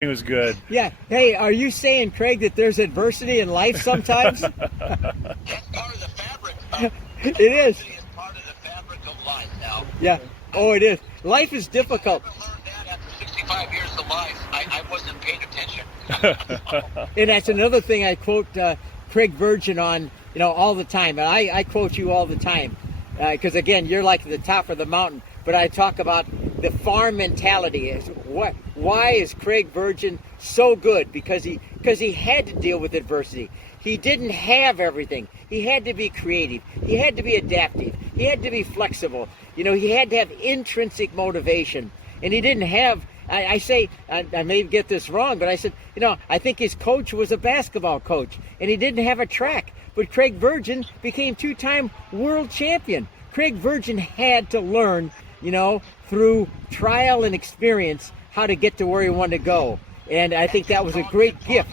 It was good. Yeah. Hey, are you saying, Craig, that there's adversity in life sometimes? That's part of the fabric. It is. Adversity is part of the fabric of life now. Yeah. Oh, it is. Life is difficult. I haven't learned that after 65 years of life. I wasn't paying attention. And that's another thing I quote Craig Virgin on, all the time. And I quote you all the time. Because, again, you're like the top of the mountain. But I talk about the farm mentality. Why is Craig Virgin so good? Because he had to deal with adversity. He didn't have everything. He had to be creative. He had to be adaptive. He had to be flexible. He had to have intrinsic motivation. And he didn't have, I may get this wrong, but I said, I think his coach was a basketball coach. And he didn't have a track. But Craig Virgin became two-time world champion. Craig Virgin had to learn, through trial and experience how to get to where he wanted to go. And I think that was a great gift.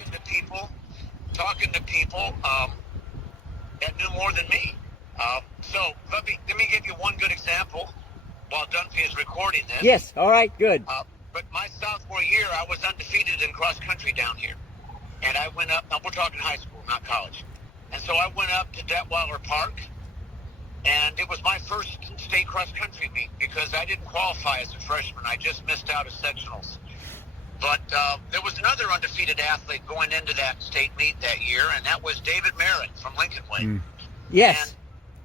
Talking to people that knew more than me. So let me give you one good example while Dunphy is recording this. Yes, all right, good. But my sophomore year, I was undefeated in cross country down here. And I went up, now we're talking high school, not college. And so I went up to Detweiler Park, and it was my first state cross country meet because I didn't qualify as a freshman. I just missed out of sectionals. But there was another undefeated athlete going into that state meet that year, and that was David Merritt from Lincoln Way. Yes. And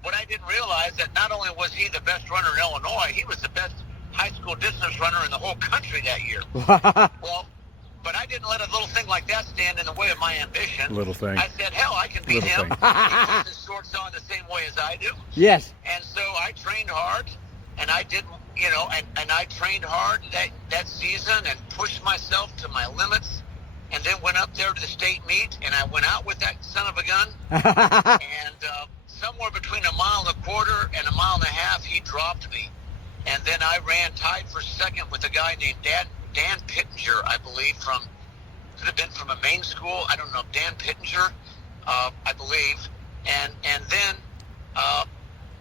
what I didn't realize that not only was he the best runner in Illinois, he was the best high school distance runner in the whole country that year. Well, but I didn't let a little thing like that stand in the way of my ambition. Little thing. I said, hell, I can beat him. He puts his shorts on the same way as I do. Yes. And so I trained hard, and I did, and I trained hard that season and pushed myself to my limits, and then went up there to the state meet, and I went out with that son of a gun. And somewhere between a mile and a quarter and a mile and a half, he dropped me. And then I ran tied for second with a guy named Dan Pittenger, I believe, could have been from a Maine school. I don't know, Dan Pittenger, I believe. And then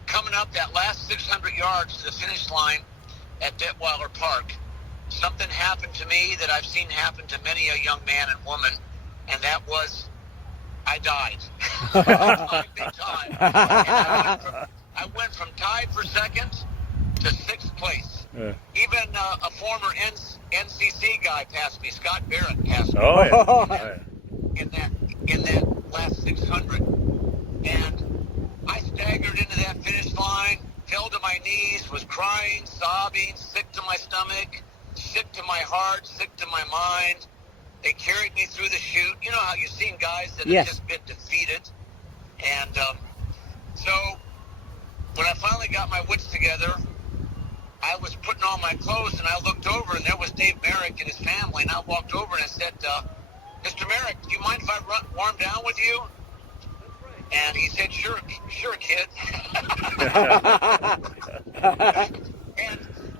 coming up that last 600 yards to the finish line at Detweiler Park, something happened to me that I've seen happen to many a young man and woman, and that was I died. Big time. And I went from tied for second to sixth place. Yeah. Even a former NCC guy passed me. Scott Barrett passed me. Oh, yeah. In that last 600. And I staggered into that finish line, fell to my knees, was crying, sobbing, sick to my stomach, sick to my heart, sick to my mind. They carried me through the chute. You know how you've seen guys that have just been defeated. And so when I finally got my wits together, I was putting on my clothes, and I looked over, and there was Dave Merrick and his family, and I walked over and I said, Mr. Merrick, do you mind if I warm down with you? And he said, sure, kid.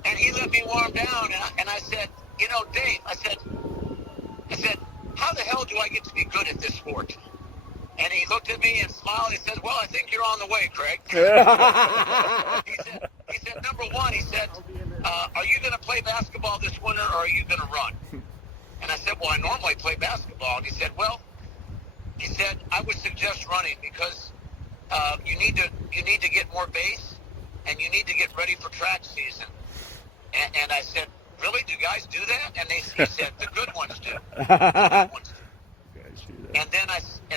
and he let me warm down, and I said, Dave, I said, how the hell do I get to be good at this sport? And he looked at me and smiled. He said, well, I think you're on the way, Craig. He said, number one, he said, are you going to play basketball this winter, or are you going to run? And I said, well, I normally play basketball. And he said, I would suggest running because you need to get more base, and you need to get ready for track season. And I said, really? Do guys do that? And he said, the good ones do. And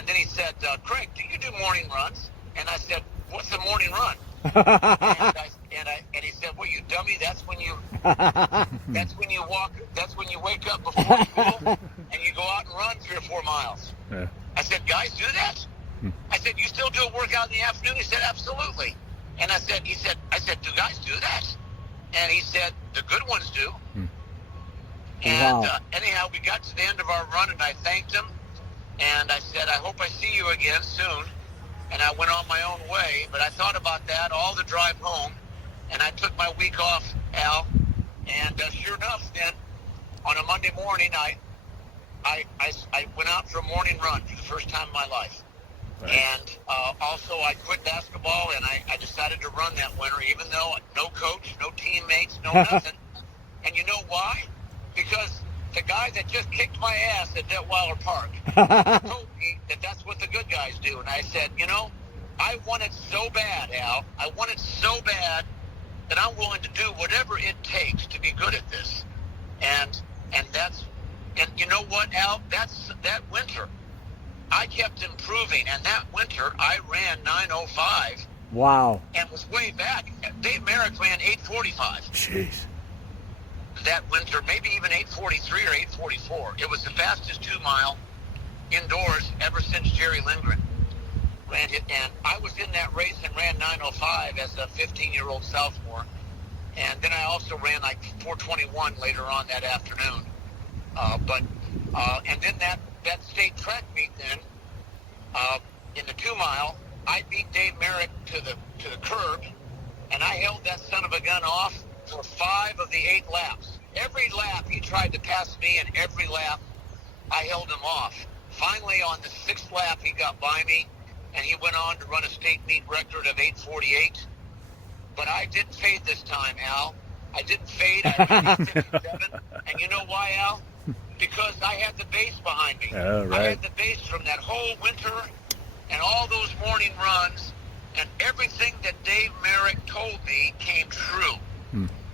then he said, Craig, do you do morning runs? And I said, what's a morning run? and he said, well, you dummy, that's when you walk, that's when you wake up before school and you go out and run 3 or 4 miles. Yeah. I said, guys do that? I said, you still do a workout in the afternoon? He said, absolutely. And I said, do guys do that? And he said, the good ones do. And anyhow, we got to the end of our run, and I thanked him. And I said, I hope I see you again soon. And I went on my own way. But I thought about that all the drive home. And I took my week off, Al. And sure enough, then, on a Monday morning, I went out for a morning run for the first time in my life. Right. And also, I quit basketball, and I decided to run that winter, even though no coach, no teammates, no nothing. And you know why? Because the guy that just kicked my ass at Detweiler Park told me that that's what the good guys do. And I said, I want it so bad, Al. I want it so bad that I'm willing to do whatever it takes to be good at this. And you know what, Al? That winter, I kept improving. And that winter, I ran 9:05. Wow. And was way back. Dave Merrick ran 8:45. Jeez. That winter, maybe even 8:43 or 8:44. It was the fastest 2-mile indoors ever since Jerry Lindgren ran it. And I was in that race and ran 9:05 as a 15-year-old sophomore. And then I also ran like 4:21 later on that afternoon. And then that state track meet then, in the 2-mile, I beat Dave Merrick to the curb, and I held that son of a gun off for 5 of the 8 laps. Every lap he tried to pass me, and every lap I held him off. Finally, on the 6th lap, he got by me, and he went on to run a state meet record of 8:48. But I didn't fade this time, Al. I didn't fade. I ran 57. And you know why, Al? Because I had the base behind me. Oh, right. I had the base from that whole winter and all those morning runs, and everything that Dave Merrick told me came true.